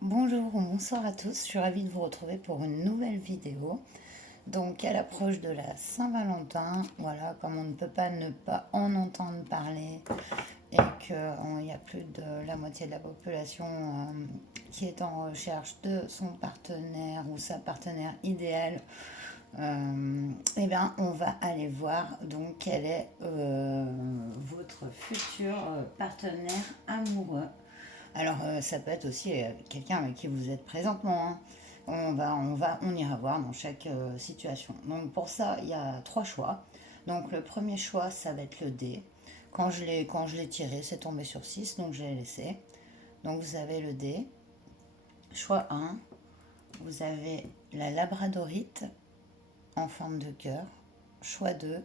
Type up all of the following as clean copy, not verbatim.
Bonjour ou bonsoir à tous, je suis ravie de vous retrouver pour une nouvelle vidéo. Donc à l'approche de la Saint-Valentin, voilà, comme on ne peut pas ne pas en entendre parler et qu'il y a plus de la moitié de la population qui est en recherche de son partenaire ou sa partenaire idéale, eh bien on va aller voir donc quel est votre futur partenaire amoureux. Alors, ça peut être aussi quelqu'un avec qui vous êtes présentement, hein. On ira voir dans chaque situation. Donc, pour ça, il y a trois choix. Donc, le premier choix, ça va être le dé. Quand je l'ai tiré, c'est tombé sur 6, donc je l'ai laissé. Donc, vous avez le dé. Choix un, vous avez la labradorite en forme de cœur. Choix 2,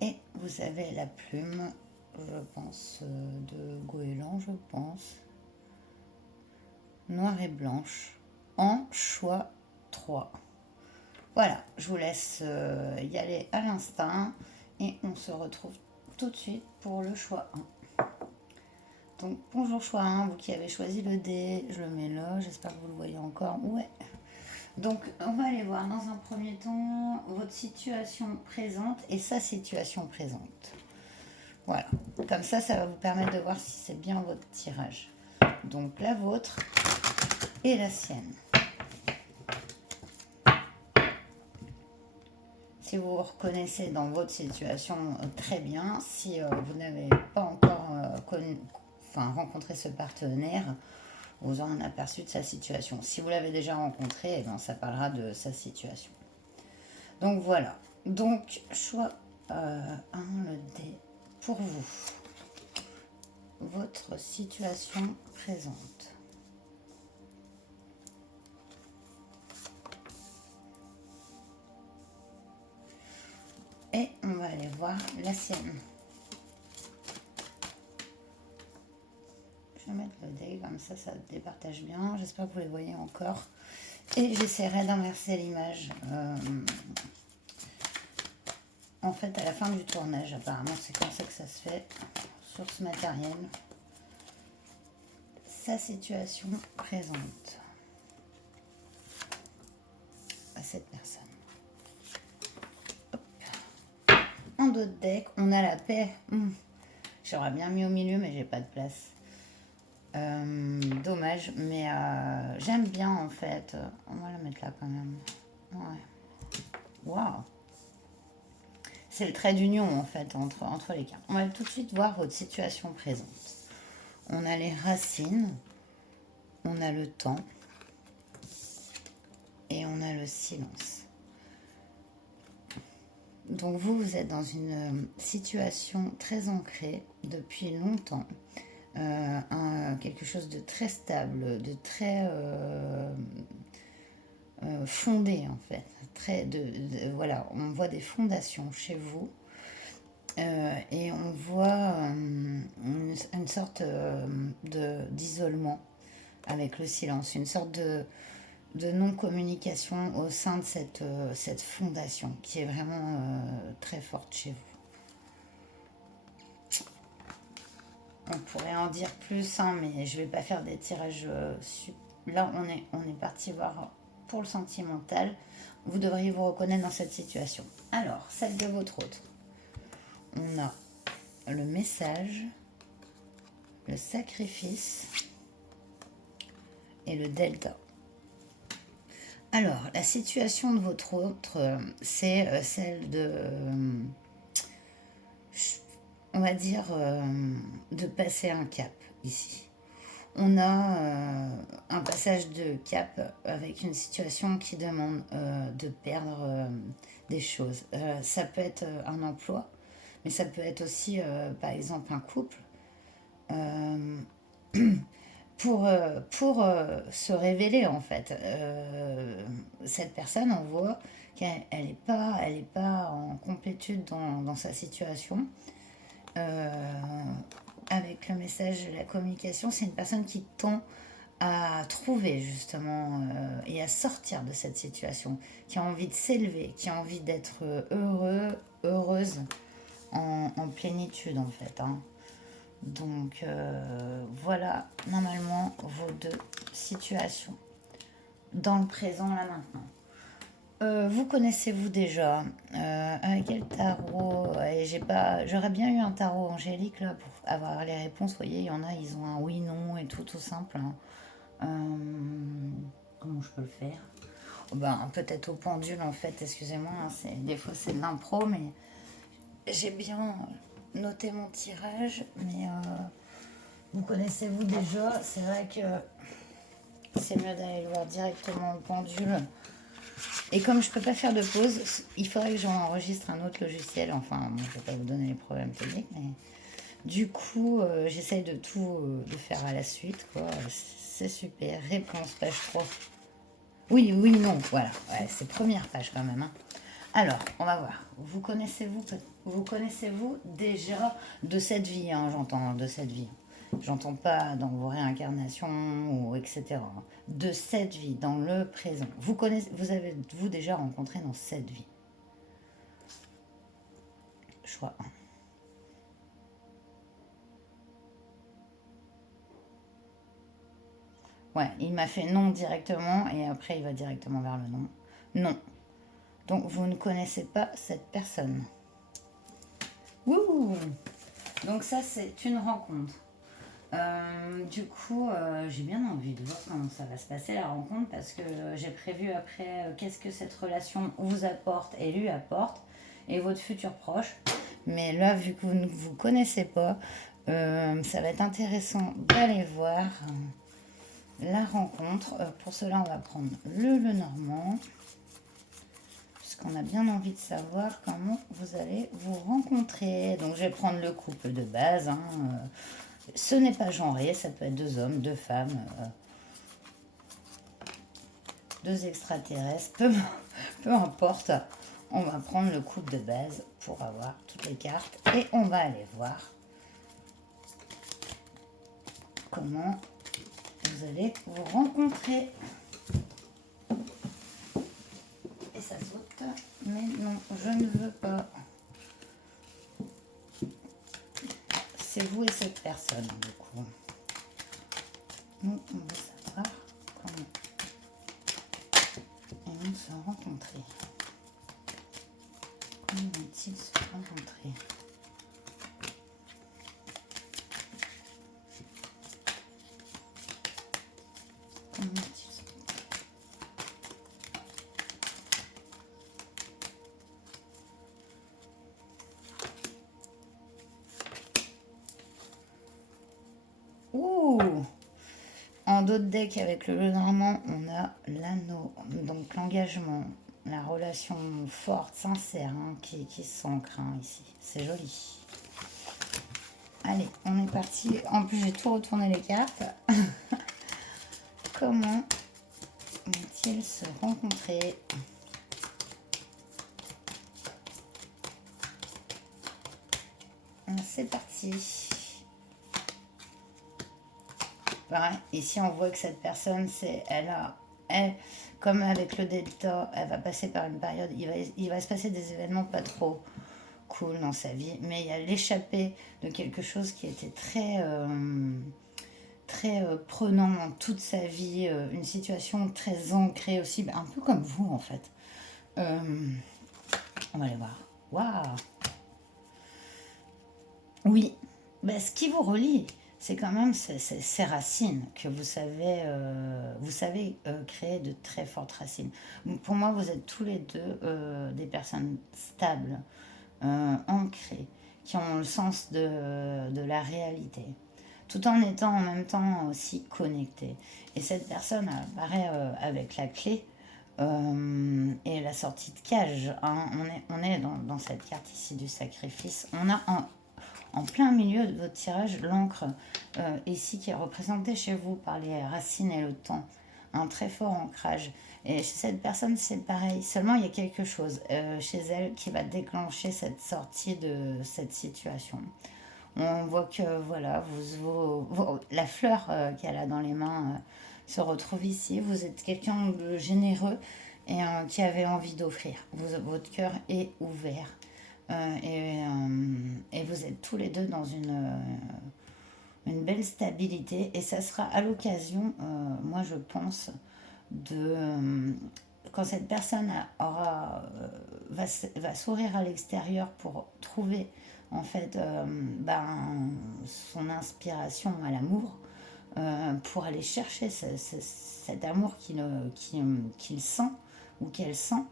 et vous avez la plume, je pense, de goéland, je pense. Noire et blanche en choix 3. Voilà, je vous laisse y aller à l'instinct et on se retrouve tout de suite pour le choix 1. Donc bonjour choix 1, vous qui avez choisi le dé, je le mets là, j'espère que vous le voyez encore. Ouais. Donc on va aller voir dans un premier temps votre situation présente et sa situation présente. Voilà, comme ça va vous permettre de voir si c'est bien votre tirage. Donc la vôtre et la sienne. Si vous vous reconnaissez dans votre situation, très bien. Si vous n'avez pas encore rencontré ce partenaire, vous aurez un aperçu de sa situation. Si vous l'avez déjà rencontré, eh bien, ça parlera de sa situation. Donc voilà. Donc, choix 1, le dé pour vous. Votre situation présente. Et on va aller voir la sienne. Je vais mettre le dé, comme ça départage bien. J'espère que vous les voyez encore. Et j'essaierai d'inverser l'image. En fait, à la fin du tournage, apparemment, c'est comme ça que ça se fait sur ce matériel. Sa situation présente à cette personne. Hop. En dos de deck, on a la paix. J'aurais bien mis au milieu, mais j'ai pas de place. Dommage, mais j'aime bien en fait. On va la mettre là quand même. Ouais. Waouh. C'est le trait d'union en fait entre les cartes. On va tout de suite voir votre situation présente. On a les racines, on a le temps et on a le silence. Donc vous êtes dans une situation très ancrée depuis longtemps. Quelque chose de très stable, de très fondé en fait. Voilà, on voit des fondations chez vous. Et on voit une sorte d'isolement avec le silence, une sorte de non-communication au sein de cette fondation qui est vraiment très forte chez vous. On pourrait en dire plus, hein, mais je ne vais pas faire des tirages. Là, on est parti voir pour le sentimental. Vous devriez vous reconnaître dans cette situation. Alors, celle de votre autre. On a le message, le sacrifice et le delta. Alors, la situation de votre autre, c'est celle de, on va dire, de passer un cap ici. On a un passage de cap avec une situation qui demande de perdre des choses. Ça peut être un emploi, mais ça peut être aussi, par exemple, un couple. Pour se révéler en fait. Cette personne, on voit qu'elle est pas en complétude dans sa situation. Avec le message de la communication, c'est une personne qui tend à trouver justement et à sortir de cette situation, qui a envie de s'élever, qui a envie d'être heureuse en plénitude en fait, hein. Donc voilà, normalement, vos deux situation dans le présent, là, maintenant. Vous connaissez-vous déjà avec quel tarot et j'aurais bien eu un tarot angélique là pour avoir les réponses. Vous voyez, il y en a, ils ont un oui, non et tout simple, hein. Comment je peux le faire? Oh ben, peut-être au pendule en fait, excusez-moi, hein, des fois c'est de l'impro, mais j'ai bien noté mon tirage. Mais vous connaissez-vous déjà? C'est vrai que c'est mieux d'aller le voir directement au pendule. Et comme je peux pas faire de pause, il faudrait que j'enregistre un autre logiciel. Enfin, bon, je vais pas vous donner les problèmes techniques, mais du coup, j'essaye de tout de faire à la suite, quoi. C'est super. Réponse, page 3. Oui, oui, non, voilà. Ouais, c'est première page quand même, hein. Alors, on va voir. Vous connaissez-vous déjà de cette vie, hein, j'entends, de cette vie. J'entends pas dans vos réincarnations ou etc. De cette vie, dans le présent. Vous avez-vous déjà rencontré dans cette vie? Choix 1. Ouais, il m'a fait non directement et après il va directement vers le non. Non. Donc vous ne connaissez pas cette personne. Wouh! Donc ça c'est une rencontre. Du coup, j'ai bien envie de voir comment ça va se passer la rencontre parce que j'ai prévu après qu'est-ce que cette relation vous apporte et lui apporte et votre futur proche. Mais là, vu que vous ne vous connaissez pas, ça va être intéressant d'aller voir la rencontre. Pour cela, on va prendre le Lenormand puisqu'on a bien envie de savoir comment vous allez vous rencontrer. Donc, je vais prendre le couple de base, hein, ce n'est pas genré, ça peut être 2 hommes, 2 femmes, 2 extraterrestres, peu importe. On va prendre le couple de base pour avoir toutes les cartes et on va aller voir comment vous allez vous rencontrer. Et ça saute, mais non, je ne veux pas. C'est vous et cette personne, du coup. Nous, on veut savoir comment ils vont se rencontrer. Comment vont-ils se rencontrer? Comment vont-ils se Ouh! En d'autres decks, avec le Lenormand, on a l'anneau, donc l'engagement, la relation forte, sincère, hein, qui s'ancre ici. C'est joli. Allez, on est parti. En plus, j'ai tout retourné les cartes. Comment vont-ils se rencontrer? C'est parti. Pareil, ici on voit que cette personne, elle, comme avec le delta, elle va passer par une période, il va se passer des événements pas trop cool dans sa vie, mais il y a l'échappée de quelque chose qui était très prenant dans toute sa vie, une situation très ancrée aussi, un peu comme vous en fait. On va aller voir. Waouh! Oui, ben, ce qui vous relie, c'est quand même ces racines que vous savez créer de très fortes racines. Pour moi, vous êtes tous les deux des personnes stables, ancrées, qui ont le sens de la réalité, tout en étant en même temps aussi connectées. Et cette personne apparaît avec la clé et la sortie de cage, hein. On est dans cette carte ici du sacrifice. On a en plein milieu de votre tirage, l'encre ici qui est représentée chez vous par les racines et le temps. Un très fort ancrage. Et chez cette personne, c'est pareil. Seulement, il y a quelque chose chez elle qui va déclencher cette sortie de cette situation. On voit que voilà, la fleur qu'elle a dans les mains se retrouve ici. Vous êtes quelqu'un de généreux et qui avait envie d'offrir. Votre cœur est ouvert. Et vous êtes tous les deux dans une une belle stabilité. Et ça sera à l'occasion, moi je pense, quand cette personne va s'ouvrir à l'extérieur pour trouver en fait son inspiration à l'amour, pour aller chercher cet amour qu'il sent ou qu'elle sent.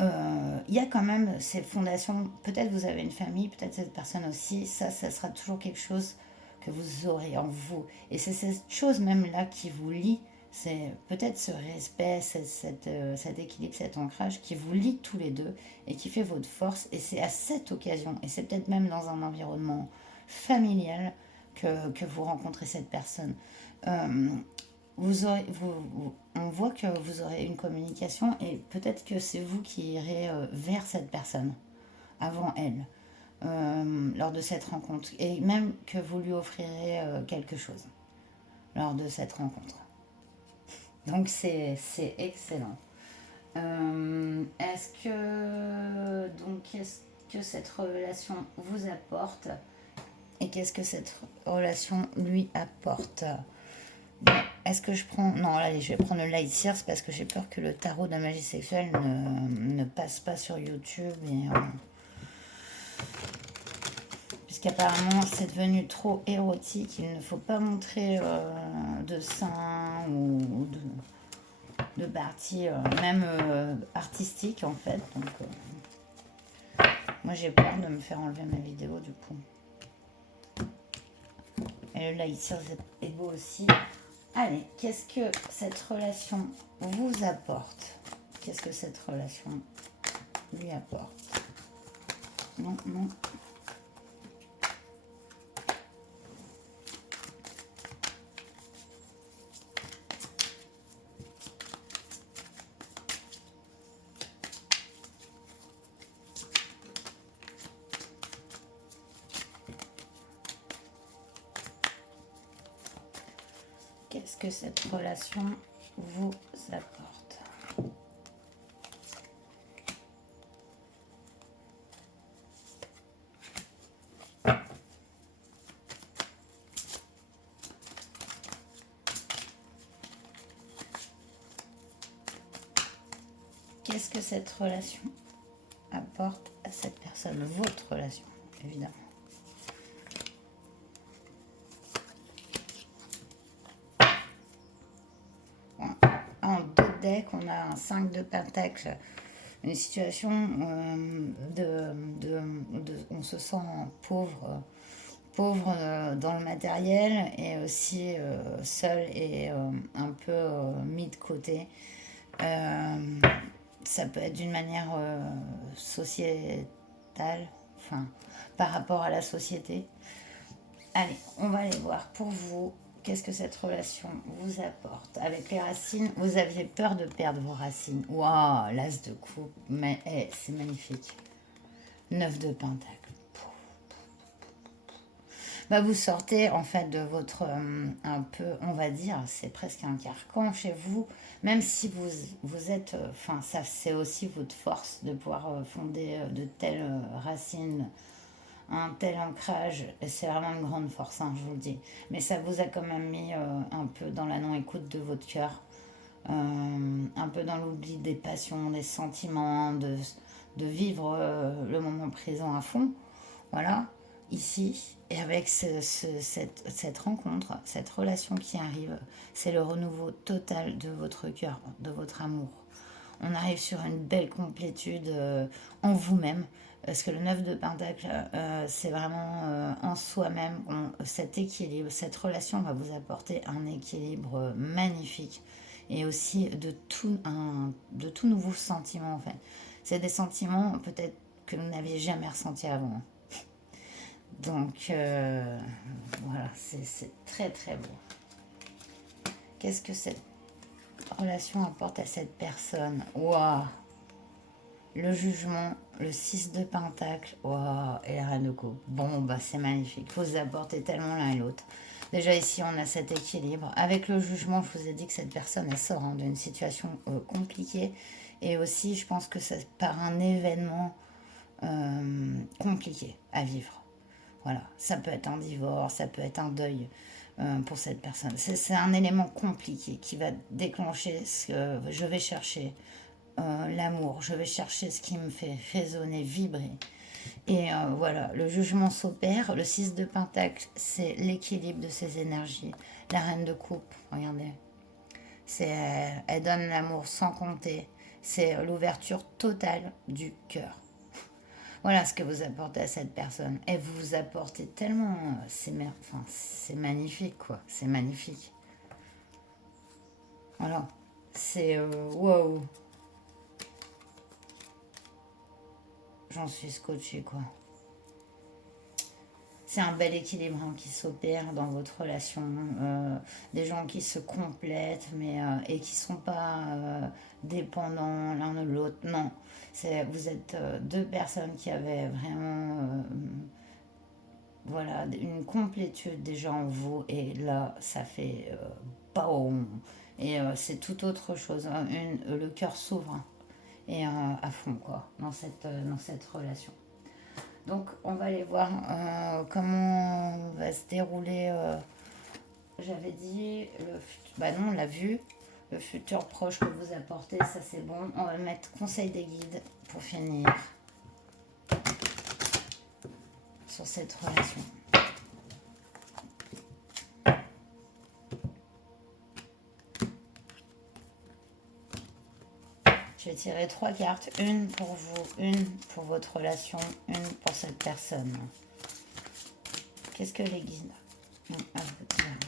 Il y a quand même ces fondations. Peut-être vous avez une famille, peut-être cette personne aussi. Ça sera toujours quelque chose que vous aurez en vous. Et c'est cette chose même là qui vous lie. C'est peut-être ce respect, cet équilibre, cet ancrage qui vous lie tous les deux et qui fait votre force. Et c'est à cette occasion, et c'est peut-être même dans un environnement familial que vous rencontrez cette personne. Euh, on voit que vous aurez une communication et peut-être que c'est vous qui irez vers cette personne avant elle, lors de cette rencontre. Et même que vous lui offrirez quelque chose lors de cette rencontre. Donc c'est excellent. Qu'est-ce que cette relation vous apporte et qu'est-ce que cette relation lui apporte? Bon, est-ce que je prends... Non, allez, je vais prendre le Light Sears parce que j'ai peur que le tarot de la magie sexuelle ne passe pas sur YouTube. Puisqu'apparemment, c'est devenu trop érotique. Il ne faut pas montrer de seins ou de parties, même artistiques, en fait. Donc, moi, j'ai peur de me faire enlever ma vidéo, du coup. Et le Light Sears est beau aussi. Allez, qu'est-ce que cette relation vous apporte? Qu'est-ce que cette relation lui apporte? Non, non. Qu'est-ce que cette relation vous apporte? Qu'est-ce que cette relation apporte à cette personne? Votre relation, évidemment. En deux decks, on a un 5 de pentacles, une situation on se sent pauvre dans le matériel et aussi seul et un peu mis de côté. Ça peut être d'une manière sociétale, enfin, par rapport à la société. Allez, on va aller voir pour vous. Qu'est-ce que cette relation vous apporte? Avec les racines, vous aviez peur de perdre vos racines. Waouh, l'as de coupe, mais c'est magnifique. 9 de pentacle. Bah, vous sortez en fait de votre, un peu, on va dire, c'est presque un carcan chez vous, même si vous êtes, enfin ça c'est aussi votre force de pouvoir fonder de telles racines, un tel ancrage, c'est vraiment une grande force, hein, je vous le dis. Mais ça vous a quand même mis un peu dans la non-écoute de votre cœur, un peu dans l'oubli des passions, des sentiments, de vivre le moment présent à fond. Voilà, ici, et avec cette rencontre, cette relation qui arrive, c'est le renouveau total de votre cœur, de votre amour. On arrive sur une belle complétude en vous-même, parce que le 9 de Pentacle, c'est vraiment en soi-même, cet équilibre, cette relation va vous apporter un équilibre magnifique et aussi de tout nouveaux sentiments en fait. C'est des sentiments peut-être que vous n'aviez jamais ressentis avant. Donc voilà, c'est très très beau. Qu'est-ce que cette relation apporte à cette personne? Waouh! Le jugement, le 6 de pentacle, waouh, et la reine de coupe. Bon, bah c'est magnifique. Vous apportez tellement l'un et l'autre. Déjà ici, on a cet équilibre. Avec le jugement, je vous ai dit que cette personne, elle sort d'une situation compliquée. Et aussi, je pense que c'est par un événement compliqué à vivre. Voilà, ça peut être un divorce, ça peut être un deuil pour cette personne. C'est un élément compliqué qui va déclencher ce que je vais chercher, l'amour, je vais chercher ce qui me fait résonner, vibrer. Et voilà, le jugement s'opère. Le 6 de Pentacle, c'est l'équilibre de ces énergies. La reine de coupe, regardez. Elle donne l'amour sans compter. C'est l'ouverture totale du cœur. Voilà ce que vous apportez à cette personne. Et vous vous apportez tellement... c'est magnifique, quoi. C'est magnifique. Voilà. C'est... wow. J'en suis scotché, quoi. C'est un bel équilibre hein, qui s'opère dans votre relation. Des gens qui se complètent et qui ne sont pas dépendants l'un de l'autre. Non, vous êtes deux personnes qui avaient vraiment voilà, une complétude déjà en vous. Et là, ça fait BAOM. Et c'est tout autre chose. Hein. Le cœur s'ouvre hein, et à fond quoi, dans cette relation. Donc, on va aller voir comment va se dérouler. J'avais dit, bah non, on l'a vu. Le futur proche que vous apportez, ça c'est bon. On va mettre conseil des guides pour finir sur cette relation. Je vais tirer 3 cartes. Une pour vous, une pour votre relation, une pour cette personne. Qu'est-ce que les guides ont à vous dire?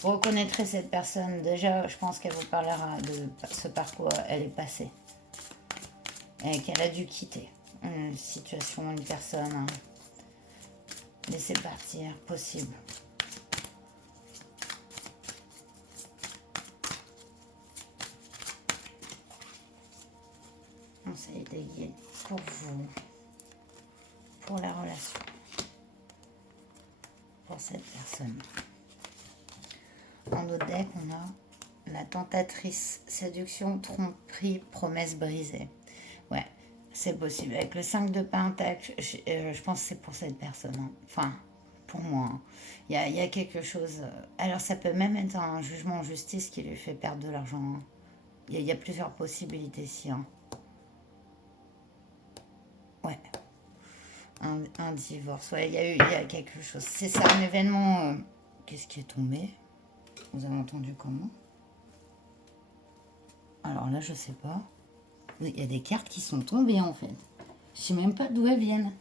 Vous reconnaîtrez cette personne. Déjà, je pense qu'elle vous parlera de ce par quoi elle est passée. Et qu'elle a dû quitter une situation, une personne. Hein. Laisser partir, possible. Conseil des guides pour vous, pour la relation, pour cette personne. En notre deck, on a la tentatrice, séduction, tromperie, promesse brisée. Ouais, c'est possible. Avec le 5 de Pentacle, je pense que c'est pour cette personne. Hein. Enfin, pour moi. Hein. Il y a quelque chose. Alors, ça peut même être un jugement en justice qui lui fait perdre de l'argent. Hein. Il y a plusieurs possibilités ici. Hein. Ouais. Un divorce. Ouais, il y a quelque chose. C'est ça, un événement. Qu'est-ce qui est tombé? Vous avez entendu comment? Alors là, je sais pas. Il y a des cartes qui sont tombées en fait. Je sais même pas d'où elles viennent.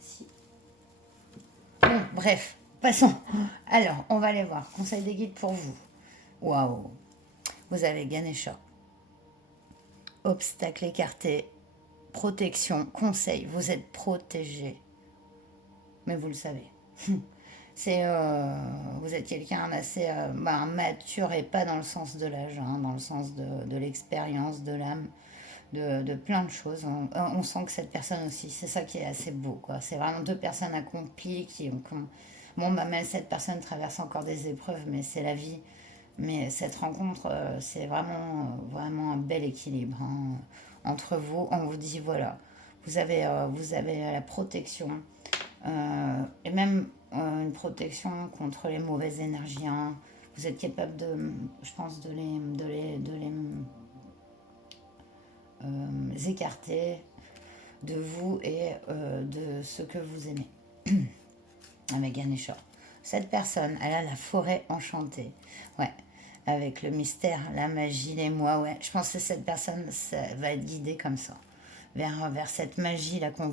Si. Bon, bref, passons. Alors, on va aller voir. Conseil des guides pour vous. Waouh. Vous avez Ganesha. Obstacle écarté. Protection. Conseil. Vous êtes protégé. Mais vous le savez. Vous êtes quelqu'un d'assez mature et pas dans le sens de l'âge, hein, dans le sens de l'expérience, de l'âme, de plein de choses. On sent que cette personne aussi, c'est ça qui est assez beau, quoi. C'est vraiment deux personnes accomplies bon, bah, même cette personne traverse encore des épreuves, mais c'est la vie. Mais cette rencontre, c'est vraiment un bel équilibre hein, entre vous. On vous dit, voilà, vous avez la protection et même une protection contre les mauvaises énergies. Hein. Vous êtes capable je pense, de les écarter de vous et de ce que vous aimez. Avec Ganesha. Cette personne, elle a la forêt enchantée. Ouais. Avec le mystère, la magie, les mois, ouais. Je pense que cette personne va être guidée comme ça. Vers cette magie là qu'on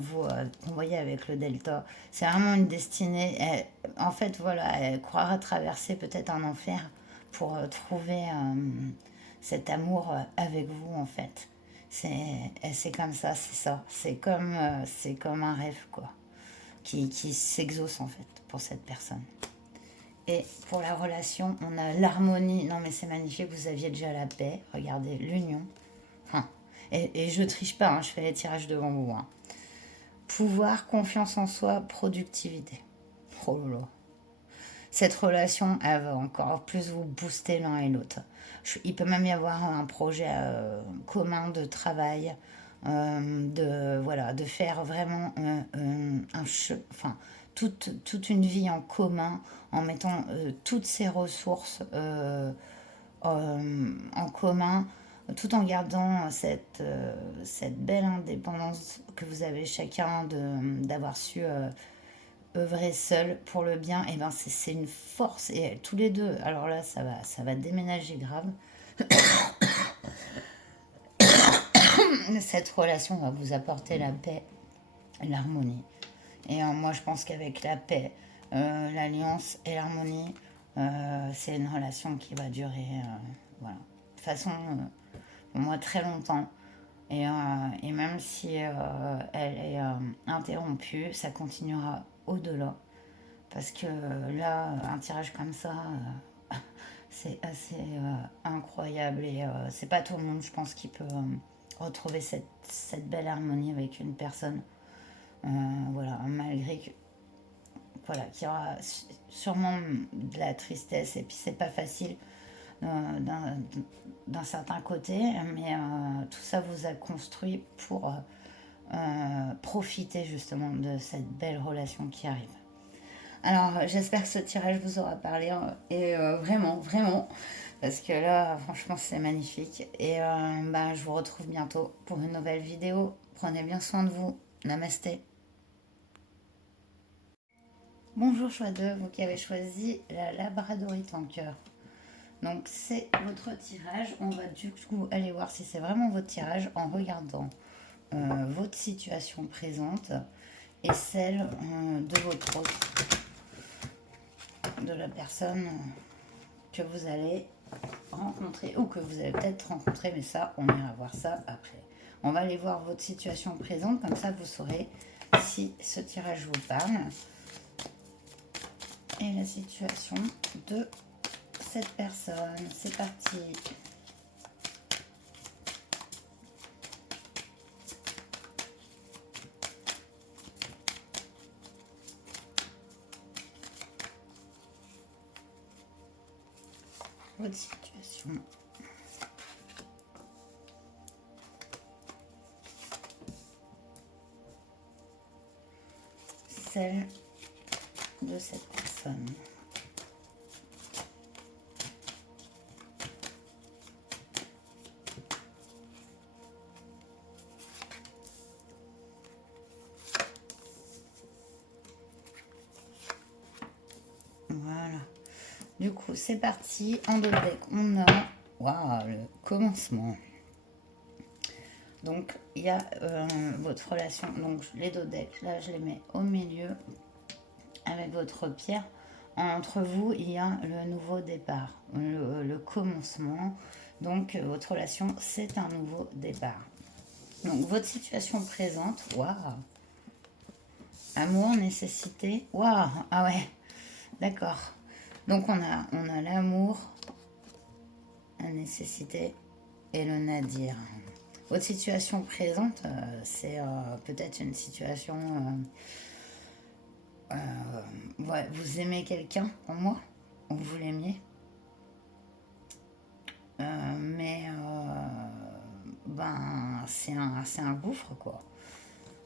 voyait avec le delta. C'est vraiment une destinée. En fait, voilà, elle croira traverser peut-être un enfer pour trouver cet amour avec vous, en fait. C'est comme ça, c'est ça. C'est comme un rêve, quoi, qui s'exauce, en fait, pour cette personne. Et pour la relation, on a l'harmonie. Non, mais c'est magnifique, vous aviez déjà la paix. Regardez, l'union. Hein. Et je triche pas, hein, je fais les tirages devant vous. Hein. Pouvoir, confiance en soi, productivité. Oh là là. Cette relation, elle va encore plus vous booster l'un et l'autre. Il peut même y avoir un projet commun de travail. voilà, de faire vraiment enfin, toute une vie en commun, en mettant toutes ses ressources en commun, tout en gardant cette belle indépendance que vous avez chacun d'avoir su œuvrer seul pour le bien. Et ben c'est une force. Et tous les deux, alors là, ça va déménager grave. Cette relation va vous apporter la paix et l'harmonie. Et moi, je pense qu'avec la paix, l'alliance et l'harmonie, c'est une relation qui va durer, voilà, de façon, pour moi, très longtemps. Et même si elle est interrompue, ça continuera au-delà. Parce que là, un tirage comme ça, c'est assez incroyable. Et c'est pas tout le monde, je pense, qui peut retrouver cette belle harmonie avec une personne. Voilà, malgré que, voilà, qu'il y aura sûrement de la tristesse. Et puis, c'est pas facile d'un certain côté, mais tout ça vous a construit pour profiter justement de cette belle relation qui arrive. Alors, j'espère que ce tirage vous aura parlé, et vraiment, vraiment, parce que là, franchement, c'est magnifique. Et bah, je vous retrouve bientôt pour une nouvelle vidéo. Prenez bien soin de vous. Namasté. Bonjour choix de vous qui avez choisi la labradorite en cœur. Donc c'est votre tirage. On va du coup aller voir si c'est vraiment votre tirage en regardant votre situation présente et celle de votre hôte, de la personne que vous allez rencontrer ou que vous allez peut-être rencontrer, mais ça, on ira voir ça après. On va aller voir votre situation présente, comme ça vous saurez si ce tirage vous parle. Et la situation de cette personne. C'est parti. Votre situation. Celle de cette personne. Voilà. Du coup, c'est parti. En deux decks, on a le commencement. Donc, il y a votre relation. Donc, les deux decks, là, je les mets au milieu avec votre pierre. Entre vous, il y a le nouveau départ, le commencement. Donc, votre relation, c'est un nouveau départ. Donc, votre situation présente, amour, nécessité, ah ouais, d'accord. Donc, on a l'amour, la nécessité et le nadir. Votre situation présente, c'est peut-être une situation... ouais, vous aimez quelqu'un, en moi, ou vous l'aimiez. Mais ben, c'est un gouffre, quoi.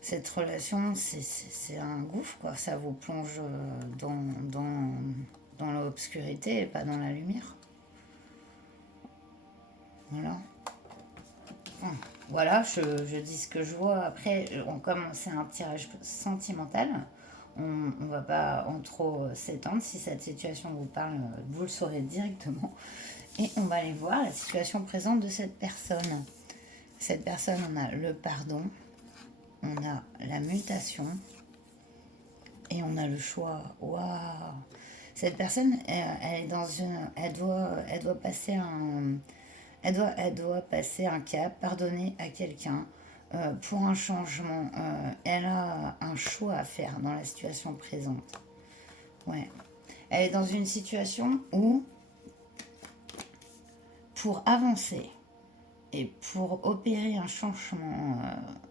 Cette relation, c'est un gouffre, quoi. Ça vous plonge dans l'obscurité et pas dans la lumière. Voilà. Voilà, je dis ce que je vois. Après, comme c'est un tirage sentimental, on ne va pas en trop s'étendre. Si cette situation vous parle, vous le saurez directement. Et on va aller voir la situation présente de cette personne. Cette personne, on a le pardon, on a la mutation et on a le choix. Waouh! Cette personne, elle est dans elle doit passer elle doit passer un cap, pardonner à quelqu'un pour un changement. Elle a un choix à faire dans la situation présente. Ouais. Elle est dans une situation où, pour avancer et pour opérer un changement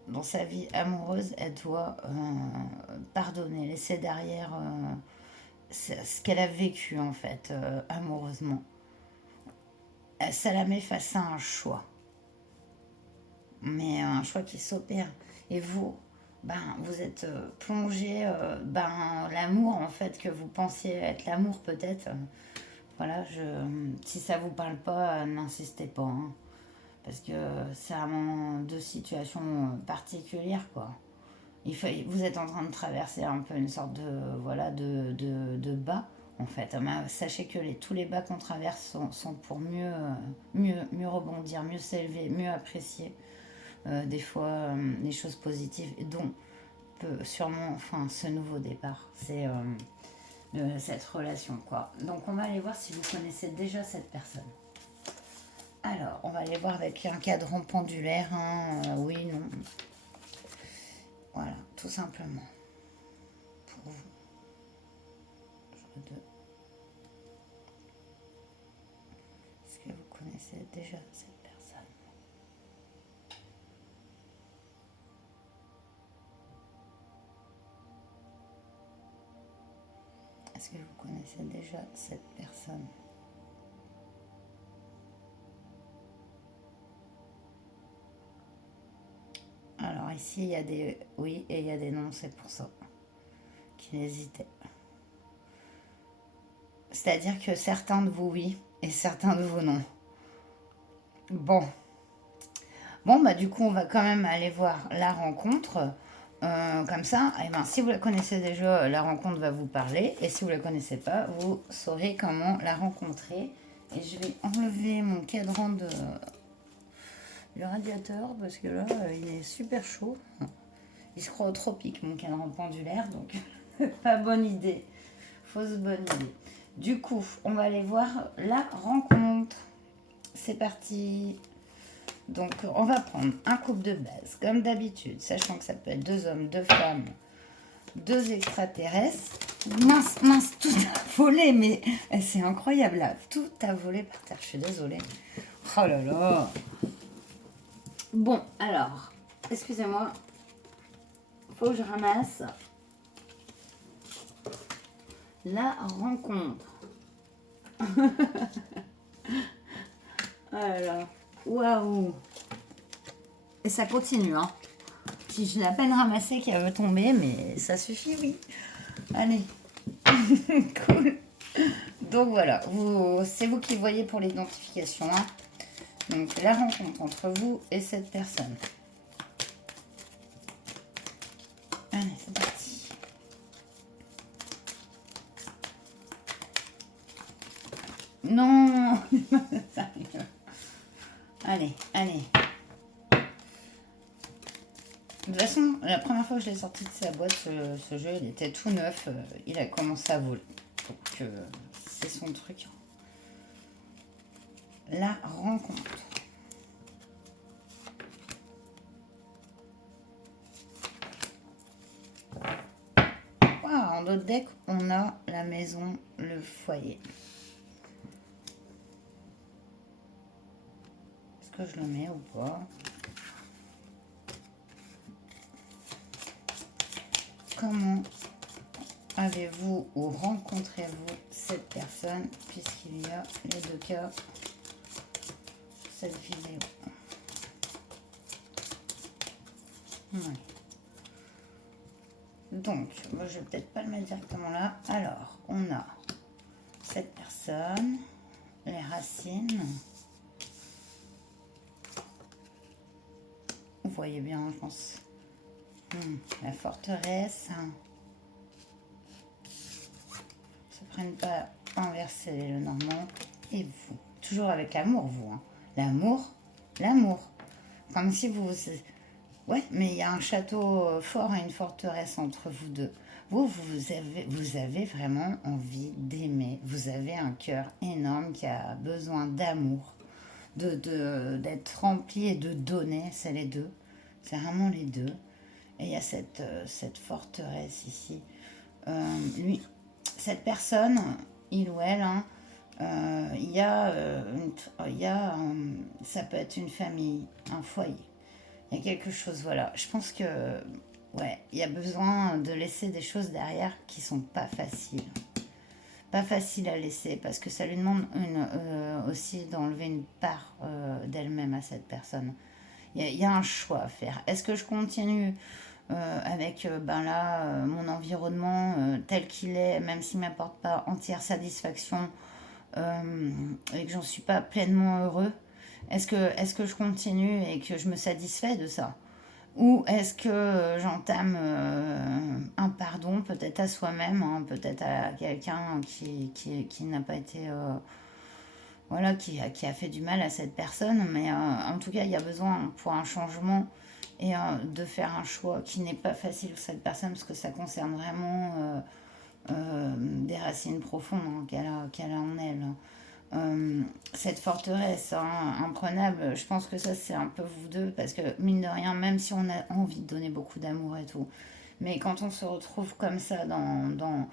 dans sa vie amoureuse, elle doit pardonner, laisser derrière ce qu'elle a vécu en fait, amoureusement. Ça la met face à un choix. mais un choix qui s'opère. Et vous, ben, vous êtes plongé, ben, l'amour, en fait, que vous pensiez être l'amour, peut-être. Voilà, si ça vous parle pas, n'insistez pas, hein, parce que c'est vraiment deux situations particulières, quoi. Vous êtes en train de traverser un peu une sorte de, voilà, de bas, en fait. Mais sachez que tous les bas qu'on traverse sont pour mieux rebondir, mieux s'élever, mieux apprécier des fois les choses positives, dont peut sûrement, enfin, ce nouveau départ. C'est de cette relation, quoi. Donc, on va aller voir si vous connaissez déjà cette personne. Alors, on va aller voir avec un cadran pendulaire, hein, oui, non. Voilà, tout simplement. Pour vous. Est-ce que vous connaissez déjà cette personne? Est-ce que vous connaissez déjà cette personne? Alors ici, il y a des oui et il y a des non, c'est pour ça qu'il hésitait. C'est-à-dire que certains de vous oui et certains de vous non. Bon. Bon, bah du coup, on va quand même aller voir la rencontre. Comme ça, eh ben, si vous la connaissez déjà, la rencontre va vous parler. Et si vous ne la connaissez pas, vous saurez comment la rencontrer. Et je vais enlever mon cadran du radiateur parce que là, il est super chaud. Il se croit au tropique, mon cadran pendulaire. Donc, pas bonne idée. Fausse bonne idée. Du coup, on va aller voir la rencontre. C'est parti. Donc, on va prendre un couple de base, comme d'habitude, sachant que ça peut être deux hommes, deux femmes, deux extraterrestres. Mince, mince, tout a volé, mais c'est incroyable là. Tout a volé par terre, je suis désolée. Oh là là. Bon, alors, excusez-moi. Faut que je ramasse la rencontre. Alors, waouh. Et ça continue, hein. Si je l'ai à peine ramassé qu'elle veut tomber, mais ça suffit, oui. Allez. Cool. Donc voilà, c'est vous qui voyez pour l'identification, hein. Donc la rencontre entre vous et cette personne. Allez, c'est parti. Non. Allez, allez. De toute façon, la première fois que je l'ai sorti de sa boîte, ce jeu, il était tout neuf. Il a commencé à voler. Donc, c'est son truc. La rencontre. Wow, en d'autres deck, on a la maison, le foyer. Est-ce que je le mets ou pas? Comment avez-vous ou rencontrez-vous cette personne, puisqu'il y a les deux cas cette vidéo? Ouais. Donc, moi je vais peut-être pas le mettre directement là. Alors, on a cette personne, les racines. Vous voyez bien, je pense. La forteresse. Se prennent pas inverser le normand. Et vous, toujours avec l'amour, vous. Hein. L'amour, l'amour. Comme si vous... Ouais, mais il y a un château fort et une forteresse entre vous deux. Vous avez vraiment envie d'aimer. Vous avez un cœur énorme qui a besoin d'amour, d'être rempli et de donner. C'est les deux. C'est vraiment les deux. Et il y a cette forteresse ici. Lui, cette personne, il ou elle, hein, ça peut être une famille, un foyer. Il y a quelque chose, voilà. Je pense que, ouais, il y a besoin de laisser des choses derrière qui sont pas faciles. Pas faciles à laisser parce que ça lui demande aussi d'enlever une part d'elle-même à cette personne. Il y a un choix à faire. Est-ce que je continue avec mon environnement tel qu'il est, même s'il ne m'apporte pas entière satisfaction et que j'en suis pas pleinement heureux? Est-ce que je continue et que je me satisfais de ça? Ou est-ce que j'entame un pardon, peut-être à soi-même, hein, peut-être à quelqu'un qui n'a pas été, voilà, qui a fait du mal à cette personne, mais en tout cas, il y a besoin pour un changement et de faire un choix qui n'est pas facile pour cette personne parce que ça concerne vraiment des racines profondes hein, qu'elle a en elle. Cette forteresse hein, imprenable, je pense que ça c'est un peu vous deux parce que mine de rien, même si on a envie de donner beaucoup d'amour et tout, mais quand on se retrouve comme ça dans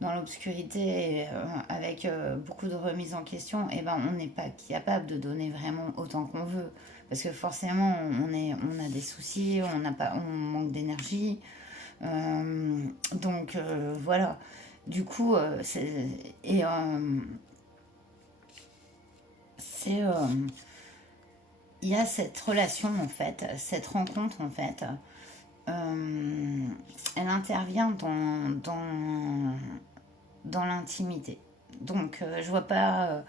l'obscurité avec beaucoup de remises en question, et ben on n'est pas capable de donner vraiment autant qu'on veut parce que forcément on a des soucis, on manque d'énergie, donc voilà. Du coup, et c'est il y a cette relation en fait, cette rencontre en fait, elle intervient dans l'intimité. Donc je vois pas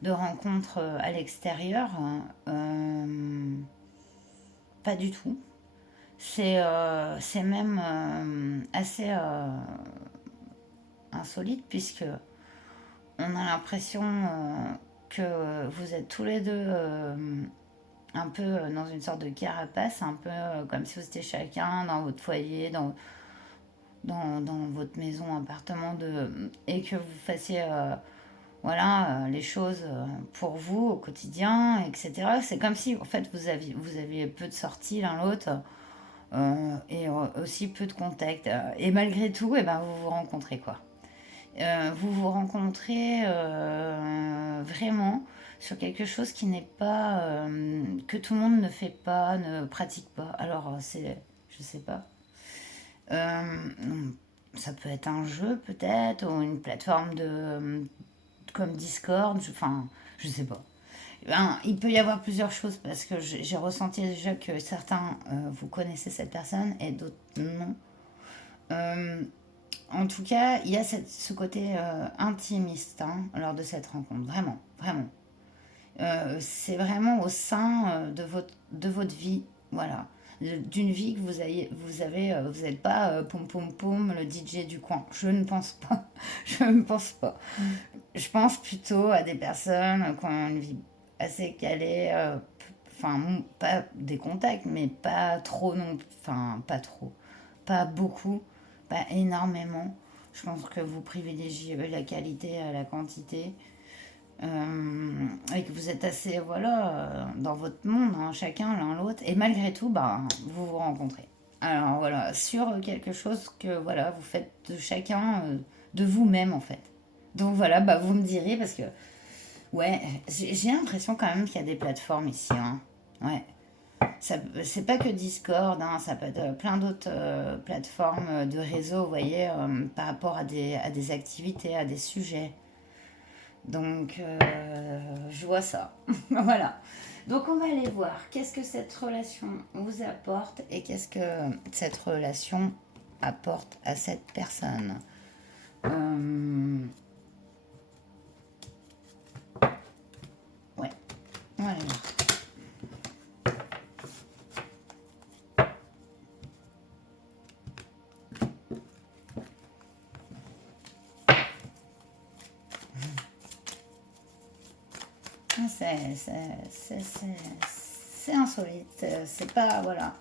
de rencontre à l'extérieur, pas du tout. C'est même assez insolite puisque on a l'impression que vous êtes tous les deux un peu dans une sorte de carapace, un peu comme si vous étiez chacun dans votre foyer, dans votre maison, appartement, et que vous fassiez voilà, les choses pour vous au quotidien, etc. C'est comme si en fait vous aviez peu de sorties l'un l'autre et aussi peu de contact. Et malgré tout, et ben, vous vous rencontrez quoi. Vous vous rencontrez vraiment sur quelque chose qui n'est pas que tout le monde ne fait pas, ne pratique pas. Alors je sais pas. Euh, Ça peut être un jeu peut-être ou une plateforme comme Discord. Enfin, je sais pas. Ben, il peut y avoir plusieurs choses parce que j'ai ressenti déjà que certains vous connaissez cette personne et d'autres non. Euh, En tout cas, il y a ce côté intimiste hein, lors de cette rencontre, vraiment, vraiment. C'est vraiment au sein de votre vie, voilà. D'une vie que vous n'êtes pas poum poum poum le DJ du coin. Je ne pense pas. Je ne pense pas. Je pense plutôt à des personnes qui ont une vie assez calée, enfin, pas des contacts, mais pas trop non, enfin, pas trop, pas beaucoup, pas énormément. Je pense que vous privilégiez la qualité à la quantité et que vous êtes assez, voilà, dans votre monde, hein, chacun l'un l'autre, et malgré tout, bah, vous vous rencontrez. Alors voilà, sur quelque chose que voilà, vous faites de chacun, de vous-même en fait. Donc voilà, bah vous me direz parce que ouais, j'ai l'impression quand même qu'il y a des plateformes ici. Hein. Ouais. C'est pas que Discord, hein, ça peut être plein d'autres plateformes de réseau, vous voyez, par rapport à des activités, à des sujets. Donc, je vois ça. Voilà. Donc, on va aller voir qu'est-ce que cette relation vous apporte et qu'est-ce que cette relation apporte à cette personne. Ouais, on va aller voir. Ah, c'est insolite. C'est pas, voilà.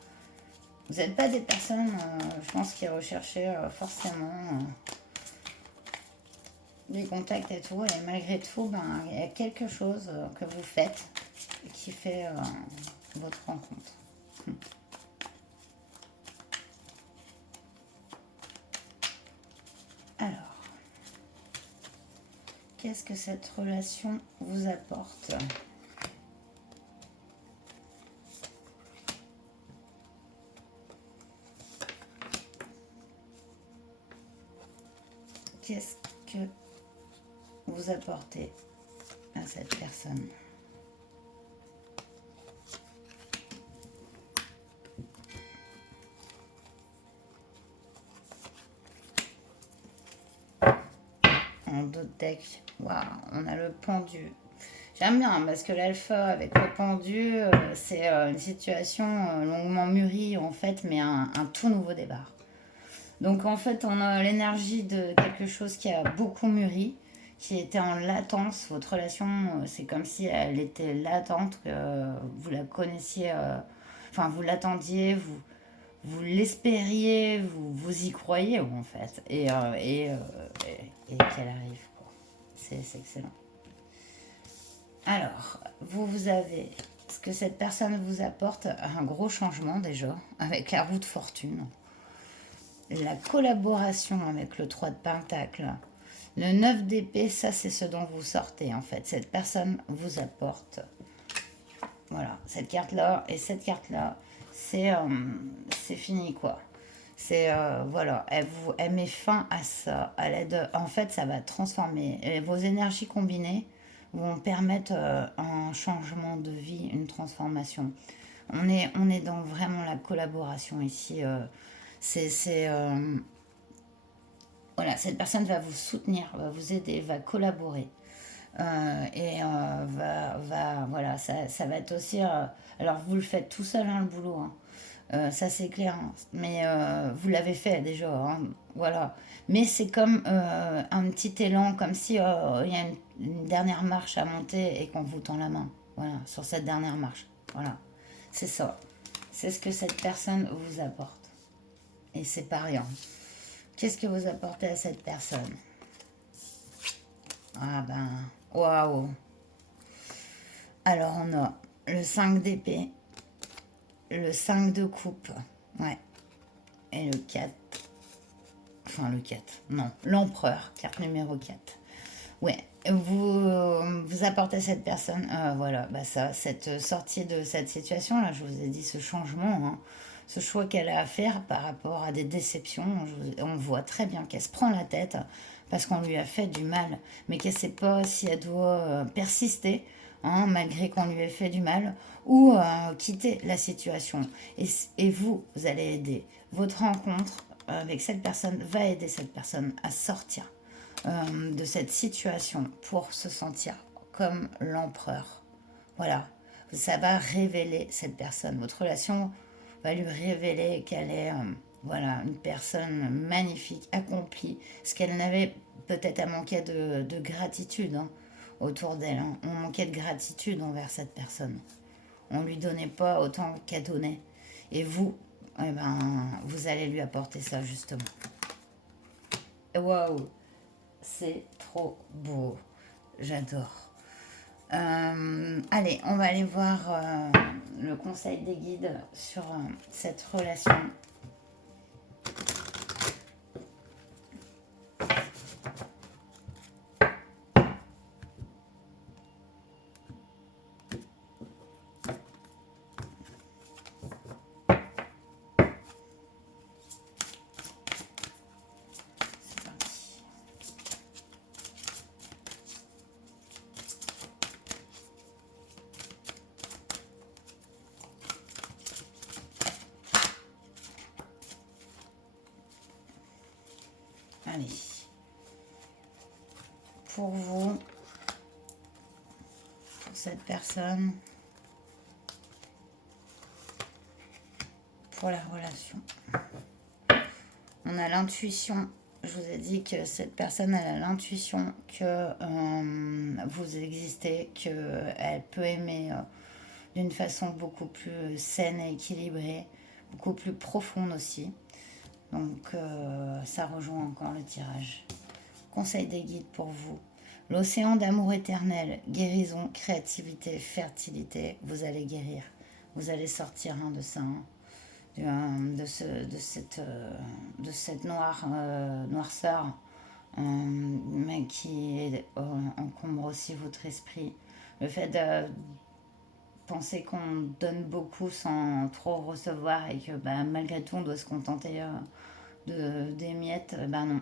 Vous n'êtes pas des personnes, je pense, qui recherchaient forcément des contacts et tout. Et malgré tout, ben, il y a quelque chose que vous faites qui fait votre rencontre. Alors, qu'est-ce que cette relation vous apporte? Qu'est-ce que vous apportez à cette personne? d'autres decks. Waouh, on a le pendu. J'aime bien parce que l'alpha avec le pendu, c'est une situation longuement mûrie en fait, mais un tout nouveau départ. Donc en fait, on a l'énergie de quelque chose qui a beaucoup mûri, qui était en latence. Votre relation, c'est comme si elle était latente, que vous la connaissiez, enfin vous l'attendiez, vous l'espériez, vous y croyez en fait, et qu'elle arrive quoi. C'est excellent. Alors, vous avez ce que cette personne vous apporte, un gros changement déjà, avec la roue de fortune, la collaboration avec le 3 de Pentacle, le 9 d'épée, ça c'est ce dont vous sortez en fait. Cette personne vous apporte, voilà, cette carte-là et cette carte-là, c'est fini quoi. C'est, voilà, elle met fin à ça. À l'aide, en fait, ça va transformer. Et vos énergies combinées vont permettre un changement de vie, une transformation. On est dans vraiment la collaboration ici. Voilà, cette personne va vous soutenir, va vous aider, va collaborer. Voilà, ça va être aussi. Alors, vous le faites tout seul, hein, le boulot. Hein. Ça, c'est clair. Hein. Mais vous l'avez fait déjà. Hein, voilà. Mais c'est comme un petit élan, comme si il y a une dernière marche à monter et qu'on vous tend la main. Voilà, sur cette dernière marche. Voilà. C'est ça. C'est ce que cette personne vous apporte. Et c'est pas rien. Qu'est-ce que vous apportez à cette personne? Ah ben, waouh. Alors, on a le 5 d'épée, le 5 de coupe, ouais, et le 4. Enfin, le 4, non, l'empereur, carte numéro 4. Ouais, vous apportez à cette personne, voilà, bah ça, cette sortie de cette situation-là, je vous ai dit ce changement, hein, ce choix qu'elle a à faire par rapport à des déceptions, on voit très bien qu'elle se prend la tête parce qu'on lui a fait du mal, mais qu'elle ne sait pas si elle doit persister, hein, malgré qu'on lui ait fait du mal, ou quitter la situation. Et vous allez aider. Votre rencontre avec cette personne va aider cette personne à sortir de cette situation pour se sentir comme l'empereur. Voilà, ça va révéler cette personne. Votre relation va lui révéler qu'elle est voilà, une personne magnifique, accomplie, ce qu'elle n'avait peut-être à manquer de gratitude hein, autour d'elle. Hein. On manquait de gratitude envers cette personne. On ne lui donnait pas autant qu'elle donnait. Et vous, eh ben, vous allez lui apporter ça justement. Waouh, c'est trop beau. J'adore. Allez, on va aller voir le conseil des guides sur cette relation. C'est parti. Allez. Pour vous, pour cette personne, pour la relation. On a l'intuition. Je vous ai dit que cette personne elle a l'intuition que vous existez, qu'elle peut aimer d'une façon beaucoup plus saine et équilibrée, beaucoup plus profonde aussi. Donc ça rejoint encore le tirage. Conseil des guides pour vous. L'océan d'amour éternel, guérison, créativité, fertilité, vous allez guérir. Vous allez sortir de ça. Hein. De cette noirceur mais qui encombre aussi votre esprit. Le fait de penser qu'on donne beaucoup sans trop recevoir et que bah, malgré tout on doit se contenter des miettes, bah non.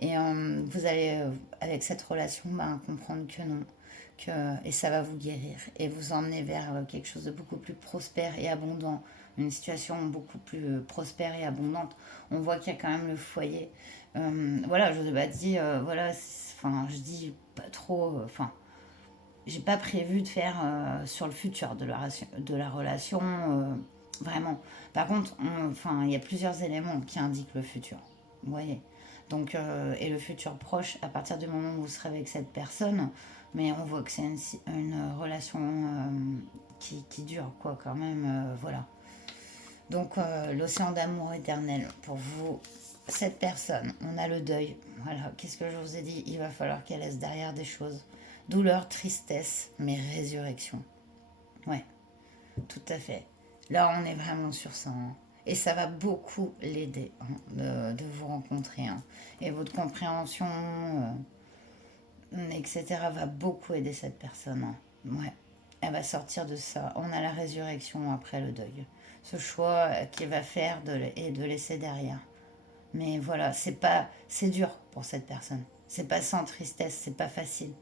Et vous allez, avec cette relation, bah, comprendre que non. Et ça va vous guérir et vous emmener vers quelque chose de beaucoup plus prospère et abondant, une situation beaucoup plus prospère et abondante. On voit qu'il y a quand même le foyer Voilà, je vous ai pas dit, voilà, enfin, je dis pas trop, enfin, j'ai pas prévu de faire sur le futur de la relation, vraiment. Par contre, enfin, il y a plusieurs éléments qui indiquent le futur. Vous voyez. Donc, et le futur proche, à partir du moment où vous serez avec cette personne, mais on voit que c'est une relation qui dure, quoi, quand même, voilà. Donc, l'océan d'amour éternel pour vous, cette personne, on a le deuil. Voilà, qu'est-ce que je vous ai dit? Il va falloir qu'elle laisse derrière des choses. Douleur, tristesse, mais résurrection. Ouais, tout à fait. Là, on est vraiment sur ça, hein. Et ça va beaucoup l'aider, hein, de vous rencontrer, hein. Et votre compréhension, etc., va beaucoup aider cette personne, hein. Ouais, elle va sortir de ça. On a la résurrection après le deuil. Ce choix qu'il va faire et de laisser derrière. Mais voilà, c'est dur pour cette personne. C'est pas sans tristesse, c'est pas facile.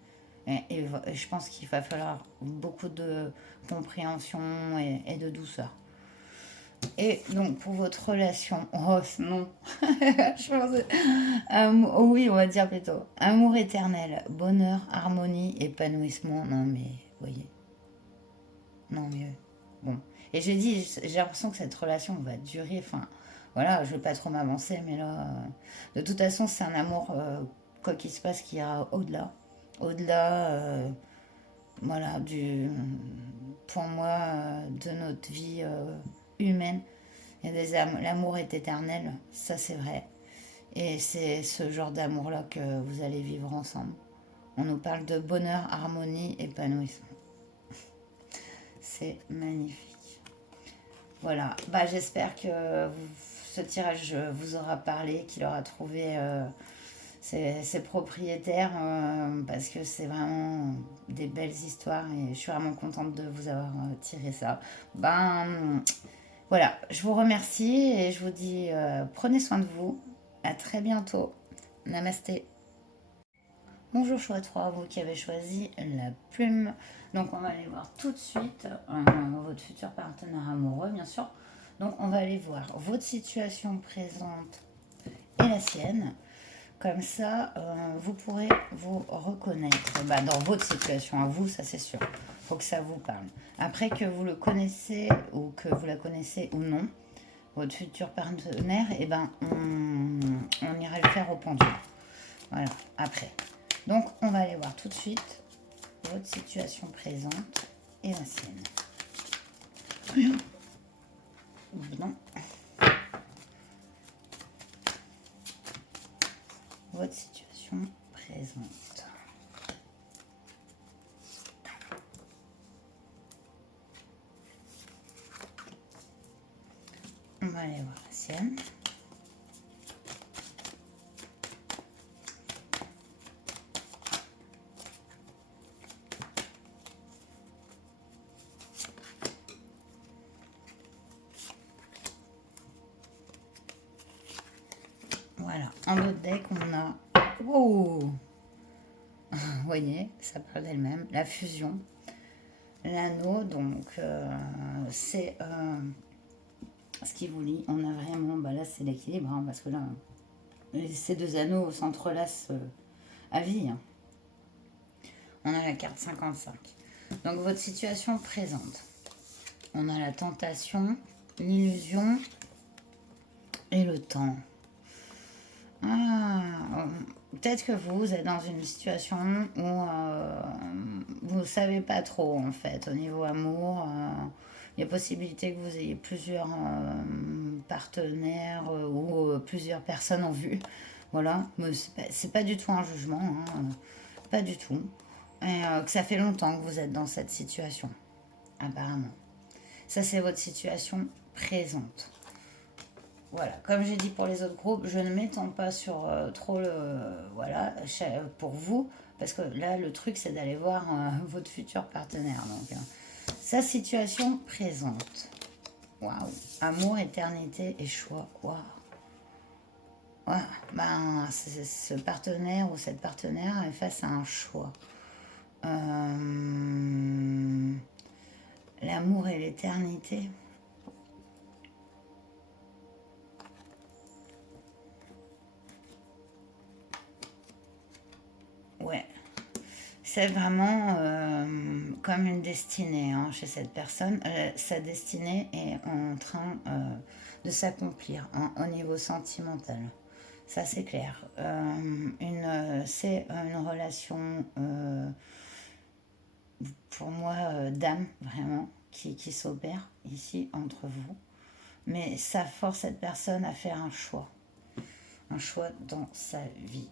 Et je pense qu'il va falloir beaucoup de compréhension et de douceur. Et donc pour votre relation, oh non, je pensais, oh oui, on va dire plutôt amour éternel, bonheur, harmonie, épanouissement. Non mais, vous voyez, non mieux. Bon, et j'ai l'impression que cette relation va durer. Enfin, voilà, je vais pas trop m'avancer, mais là, de toute façon, c'est un amour, quoi qu'il se passe, qui ira au-delà, au-delà, voilà, pour moi, de notre vie humaine. L'amour est éternel, ça c'est vrai. Et c'est ce genre d'amour-là que vous allez vivre ensemble. On nous parle de bonheur, harmonie, épanouissement. C'est magnifique. Voilà, bah, j'espère que ce tirage vous aura parlé, qu'il aura trouvé ses propriétaires, parce que c'est vraiment des belles histoires et je suis vraiment contente de vous avoir tiré ça. Ben voilà, je vous remercie et je vous dis prenez soin de vous. À très bientôt. Namasté. Bonjour choix 3, vous qui avez choisi la plume. Donc on va aller voir tout de suite votre futur partenaire amoureux, bien sûr. Donc on va aller voir votre situation présente et la sienne. Comme ça, vous pourrez vous reconnaître dans votre situation à vous, ça c'est sûr. Il faut que ça vous parle. Après que vous le connaissez ou que vous la connaissez ou non, votre futur partenaire, eh ben, on ira le faire au pendule. Voilà, après. Donc, on va aller voir tout de suite votre situation présente et la sienne. Non. Votre situation présente. On va aller voir la sienne. Voilà, en votre deck, on a... Oh, vous voyez, ça parle d'elle-même. La fusion. L'anneau, donc, c'est ce qui vous lie. On a vraiment... Bah là, c'est l'équilibre, hein, parce que là, ces deux anneaux s'entrelacent à vie, hein. On a la carte 55. Donc, votre situation présente. On a la tentation, l'illusion et le temps. Ah, peut-être que vous êtes dans une situation où vous ne savez pas trop, en fait, au niveau amour. Il y a possibilité que vous ayez plusieurs partenaires ou plusieurs personnes en vue. Voilà, mais c'est pas du tout un jugement, hein, pas du tout. Et que ça fait longtemps que vous êtes dans cette situation, apparemment. Ça, c'est votre situation présente. Voilà, comme j'ai dit pour les autres groupes, je ne m'étends pas sur trop voilà, pour vous, parce que là, le truc, c'est d'aller voir votre futur partenaire. Donc, sa situation présente. Waouh, amour, éternité et choix. Waouh. Ouais, ben, ce partenaire ou cette partenaire est face à un choix. L'amour et l'éternité. ouais, c'est vraiment comme une destinée hein, chez cette personne. Sa destinée est en train de s'accomplir hein, au niveau sentimental. Ça, c'est clair. C'est une relation, pour moi, d'âme, vraiment, qui s'opère ici entre vous. Mais ça force cette personne à faire un choix dans sa vie.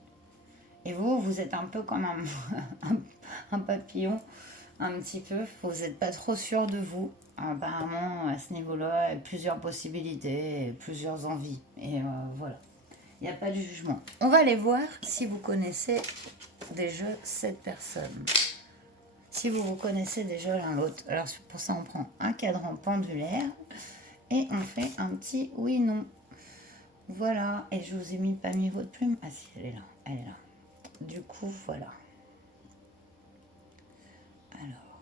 Et vous, vous êtes un peu comme un papillon, un petit peu. Vous n'êtes pas trop sûr de vous. Apparemment, à ce niveau-là, il y a plusieurs possibilités, plusieurs envies. Et voilà. Il n'y a pas de jugement. On va aller voir si vous connaissez déjà cette personne. Si vous vous connaissez déjà l'un l'autre. Alors pour ça, on prend un cadran pendulaire et on fait un petit oui-non. Voilà. Et je vous ai pas mis votre plume. Ah si, elle est là. Elle est là. Du coup, voilà. Alors,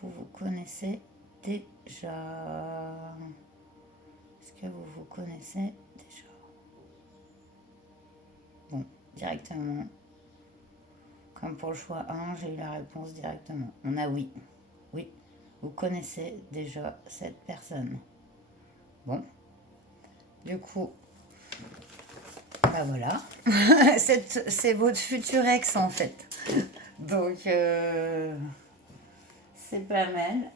vous vous connaissez déjà. Est-ce que vous vous connaissez déjà? Bon, directement. Comme pour le choix 1, j'ai eu la réponse directement. On a oui. Oui, vous connaissez déjà cette personne. Bon. Du coup, bah voilà. C'est votre futur ex en fait. Donc, c'est pas mal.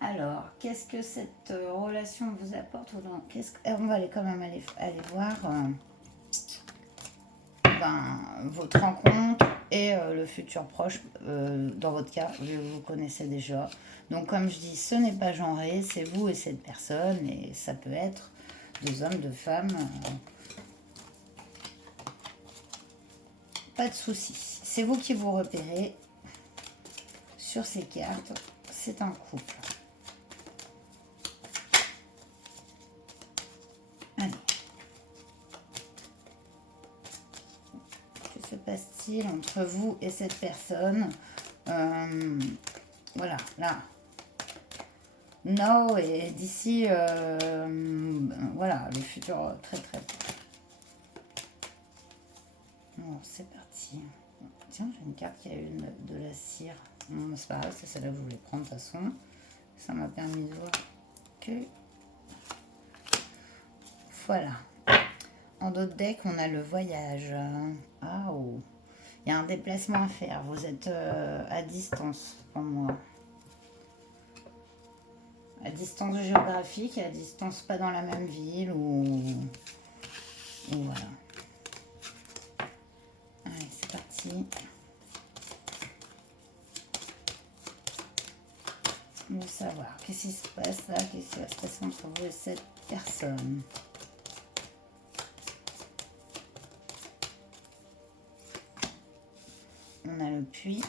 Alors, qu'est-ce que cette relation vous apporte on va aller quand même aller voir votre rencontre et le futur proche. Dans votre cas, vous connaissez déjà. Donc, comme je dis, ce n'est pas genré, c'est vous et cette personne. Et ça peut être deux hommes, deux femmes. Pas de souci. C'est vous qui vous repérez sur ces cartes. C'est un couple. Allez. Que se passe-t-il entre vous et cette personne? Voilà, là. No, et d'ici, voilà, le futur très très. Bon, c'est parti. Tiens, j'ai une carte qui a eu de la cire. Non, c'est pas grave, c'est celle-là que je voulais prendre de toute façon. Ça m'a permis de voir que... Voilà. En d'autres decks, on a le voyage. Ah, oh. Il y a un déplacement à faire. Vous êtes à distance pour moi. À distance géographique, à distance pas dans la même ville ou voilà. Allez, c'est parti. On veut savoir qu'est-ce qui se passe là, qu'est-ce qui va se passer entre vous et cette personne. On a le puits,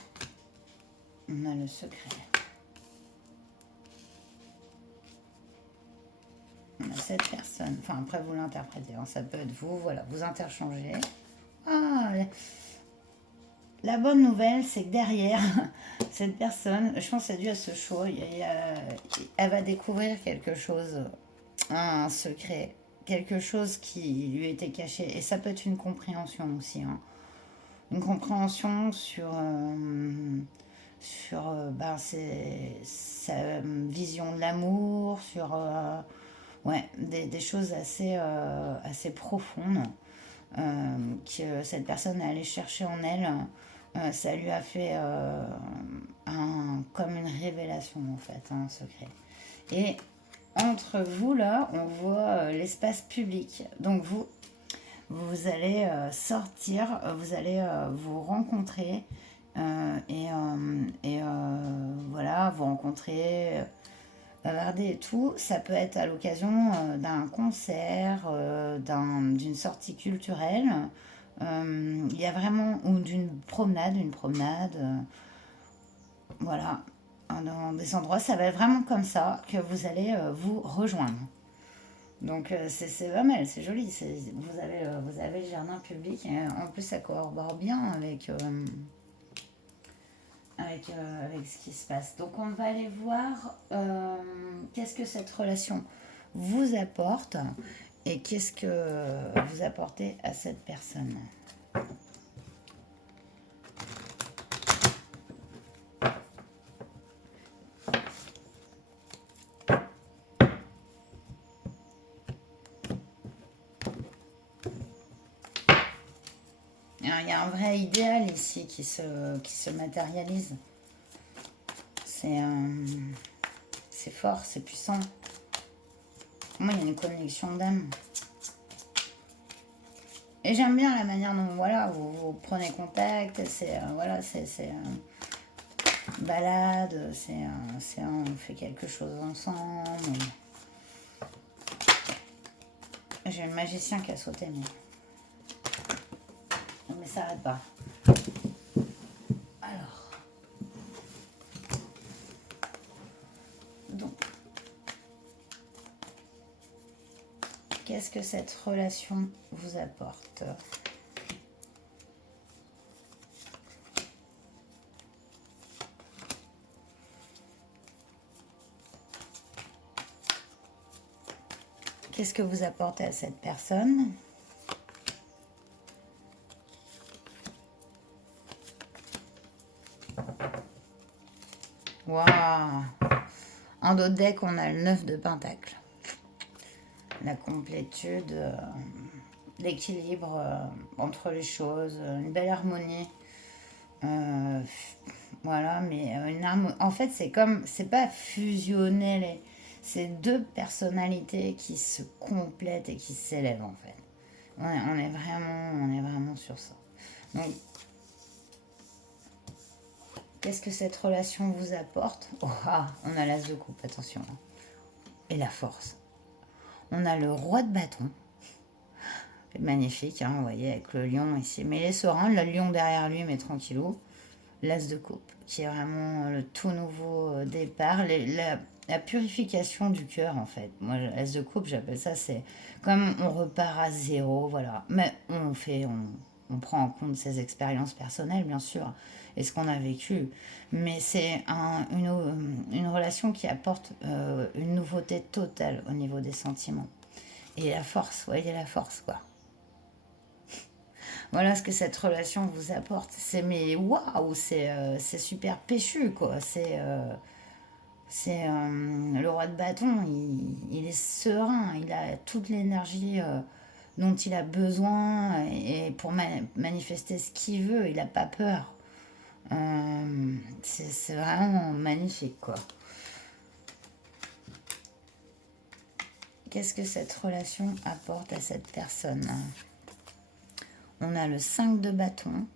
on a le secret. On a cette personne, enfin après vous l'interprétez, hein, ça peut être vous, voilà, vous interchangez. Ah, la bonne nouvelle, c'est que derrière cette personne, je pense que c'est dû à ce show, elle va découvrir quelque chose, un secret, quelque chose qui lui était caché. Et ça peut être une compréhension aussi, hein. Une compréhension sur sa vision de l'amour, sur ouais, des choses assez profondes que cette personne est allée chercher en elle. Ça lui a fait comme une révélation en fait, un secret. Et entre vous là, on voit l'espace public. Donc vous allez sortir, vous allez vous rencontrer voilà, vous rencontrer, bavarder et tout. Ça peut être à l'occasion d'un concert, d'une sortie culturelle. Il y a vraiment, ou d'une promenade, voilà, dans des endroits, ça va être vraiment comme ça que vous allez vous rejoindre. Donc c'est pas mal, c'est joli. Vous avez le jardin public et en plus ça corrobore bien avec ce qui se passe. Donc on va aller voir qu'est-ce que cette relation vous apporte Et qu'est-ce que vous apportez à cette personne? Il y a un vrai idéal ici qui se matérialise. C'est fort, c'est puissant. Moi, il y a une connexion d'âme. Et j'aime bien la manière dont voilà, vous prenez contact. C'est voilà, c'est balade, on fait quelque chose ensemble. J'ai le magicien qui a sauté, mais ça n'arrête pas. Alors, donc, qu'est-ce que cette relation vous apporte? Qu'est-ce que vous apportez à cette personne? Waouh! En d'autres deck, on a le 9 de Pentacle. La complétude, l'équilibre entre les choses, une belle harmonie. Voilà, mais une harmonie. En fait, c'est pas fusionner c'est deux personnalités qui se complètent et qui s'élèvent en fait. On est vraiment sur ça. Donc, qu'est-ce que cette relation vous apporte? Oh, on a l'as de coupe, attention. Et la force. On a le roi de bâton. C'est magnifique, hein, vous voyez, avec le lion ici. Mais il est serein, le lion derrière lui, mais tranquillou. L'as de coupe, qui est vraiment le tout nouveau départ. La purification du cœur, en fait. Moi, l'as de coupe, j'appelle ça, c'est comme on repart à zéro, voilà. Mais on prend en compte ses expériences personnelles, bien sûr, et ce qu'on a vécu. Mais c'est une relation qui apporte une nouveauté totale au niveau des sentiments. Et la force, vous voyez la force, quoi. Voilà ce que cette relation vous apporte. C'est mais waouh, c'est super péchu, quoi. C'est le roi de bâton, il est serein, il a toute l'énergie dont il a besoin et pour manifester ce qu'il veut, il n'a pas peur. C'est vraiment magnifique, quoi. Qu'est-ce que cette relation apporte à cette personne? On a le 5 de bâton,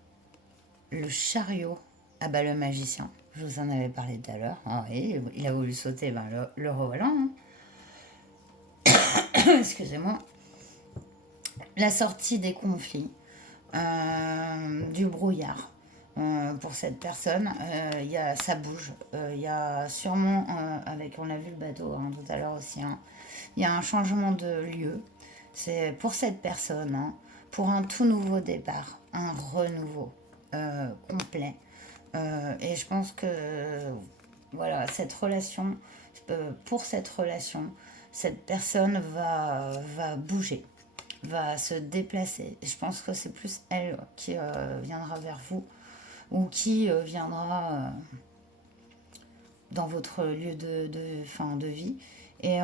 le chariot, ah bah le magicien, je vous en avais parlé tout à l'heure. Ah oui, il a voulu sauter, ben le revoilà. Excusez-moi. La sortie des conflits, du brouillard. Pour cette personne, ça bouge. Il y a sûrement, on a vu le bateau hein, tout à l'heure aussi, hein, il y a un changement de lieu. C'est pour cette personne, hein, pour un tout nouveau départ, un renouveau complet. Et je pense que voilà, pour cette relation, cette personne va bouger, va se déplacer. Et je pense que c'est plus elle qui viendra vers vous ou qui viendra dans votre lieu de vie. Et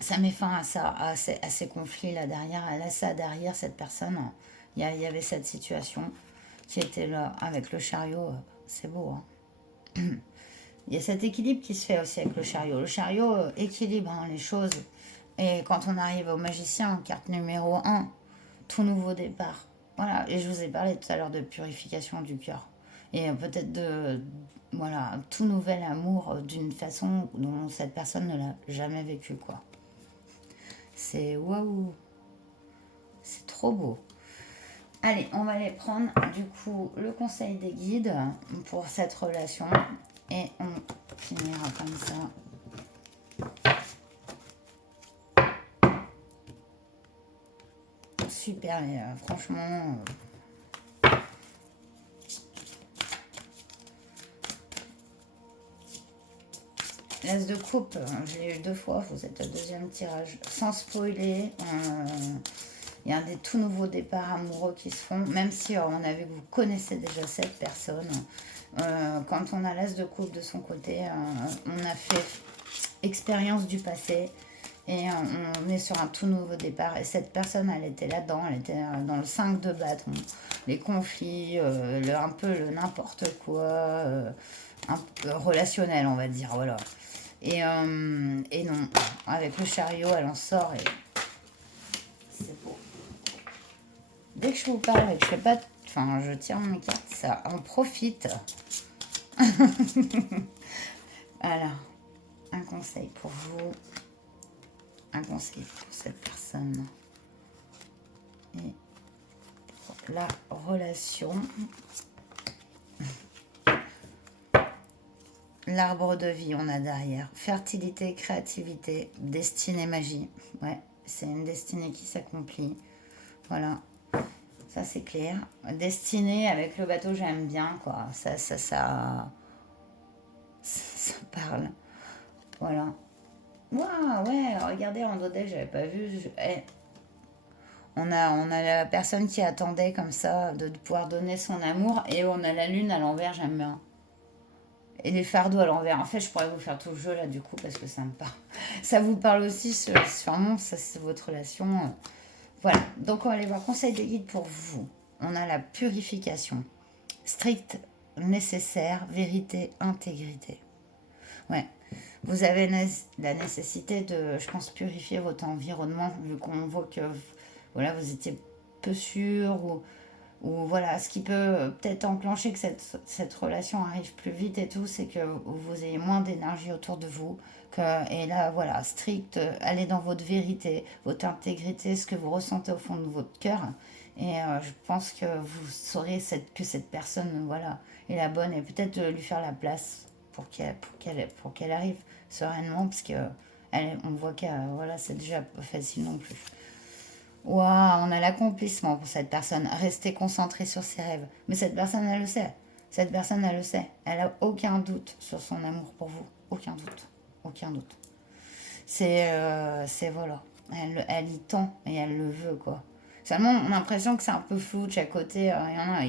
ça met fin à ça, à ces conflits là derrière. Là, ça derrière cette personne, il y avait cette situation qui était là avec le chariot. C'est beau, hein. Il y a cet équilibre qui se fait aussi avec le chariot. Le chariot équilibre hein, les choses. Et quand on arrive au magicien, carte numéro 1, tout nouveau départ. Voilà, et je vous ai parlé tout à l'heure de purification du cœur. Et peut-être voilà, un tout nouvel amour d'une façon dont cette personne ne l'a jamais vécu, quoi. C'est waouh, c'est trop beau. Allez, on va aller prendre du coup le conseil des guides pour cette relation et on finira comme ça. Super, mais franchement, l'as de coupe, je l'ai eu 2 fois, vous êtes au deuxième tirage. Sans spoiler, il y a des tout nouveaux départs amoureux qui se font, même si on a vu que vous connaissez déjà cette personne. Quand on a l'as de coupe de son côté, on a fait expérience du passé et on est sur un tout nouveau départ. Et cette personne, elle était là-dedans, elle était dans le 5 de bâton, les conflits, un peu le n'importe quoi, un peu relationnel, on va dire, voilà. Et non, avec le chariot, elle en sort et c'est beau. Dès que je vous parle et que je fais pas, enfin, je tire mes cartes, ça en profite. Voilà, un conseil pour vous, un conseil pour cette personne et pour la relation. L'arbre de vie, on a derrière. Fertilité, créativité, destinée, magie. Ouais, c'est une destinée qui s'accomplit. Voilà, ça c'est clair. Destinée, avec le bateau, j'aime bien, quoi. Ça parle. Voilà. Waouh, ouais, regardez, en dodé, j'avais pas vu. On a la personne qui attendait comme ça de pouvoir donner son amour. Et on a la lune à l'envers, j'aime bien. Et les fardeaux à l'envers. En fait, je pourrais vous faire tout le jeu là, du coup, parce que ça me parle. Ça vous parle aussi, sûrement, ça c'est votre relation. Voilà. Donc, on va aller voir conseil des guides pour vous. On a la purification. Stricte, nécessaire, vérité, intégrité. Ouais. Vous avez la nécessité de, je pense, purifier votre environnement, vu qu'on voit que voilà, vous étiez peu sûr ou voilà, ce qui peut peut-être enclencher que cette relation arrive plus vite et tout, c'est que vous ayez moins d'énergie autour de vous. Et là, voilà, strict, allez dans votre vérité, votre intégrité, ce que vous ressentez au fond de votre cœur. Et je pense que vous saurez que cette personne, voilà, est la bonne et peut-être lui faire la place pour qu'elle arrive sereinement, parce que on voit que voilà, c'est déjà pas facile non plus. Waouh, on a l'accomplissement pour cette personne. Rester concentré sur ses rêves. Mais cette personne, elle le sait. Cette personne, elle le sait. Elle a aucun doute sur son amour pour vous. Aucun doute. Aucun doute. C'est voilà. Elle y tend et elle le veut, quoi. Seulement, on a l'impression que c'est un peu flou de chaque côté. Il y en a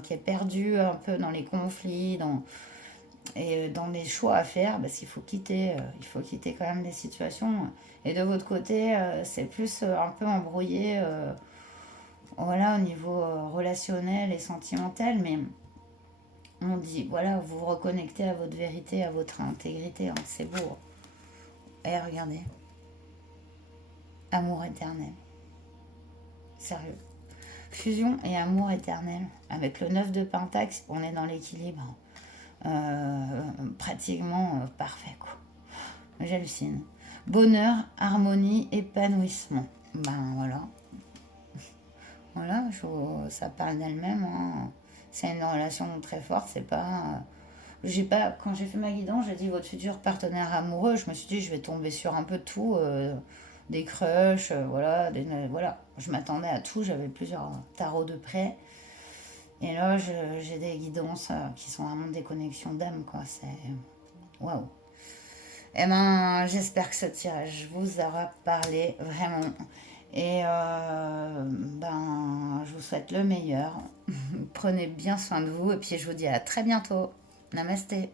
qui est perdu un peu dans les conflits, et dans les choix à faire, parce qu'il faut quitter quand même des situations. Et de votre côté, c'est plus un peu embrouillé, voilà, au niveau relationnel et sentimental, mais on dit, voilà, vous vous reconnectez à votre vérité, à votre intégrité, hein, c'est beau. Et regardez, amour éternel, sérieux. Fusion et amour éternel. Avec le 9 de Pentacle, on est dans l'équilibre. Pratiquement parfait, quoi. J'hallucine. Bonheur, harmonie, épanouissement. Ben voilà. Voilà, ça parle d'elle-même, hein. C'est une relation très forte, c'est pas. Quand j'ai fait ma guidance, j'ai dit votre futur partenaire amoureux. Je me suis dit, je vais tomber sur un peu tout, des crushs, voilà, voilà. Je m'attendais à tout, j'avais plusieurs tarots de près. Et là, j'ai des guidances qui sont vraiment des connexions d'âme, quoi. C'est. Waouh! Eh ben, j'espère que ce tirage vous aura parlé vraiment. Et ben, je vous souhaite le meilleur. Prenez bien soin de vous et puis je vous dis à très bientôt. Namasté.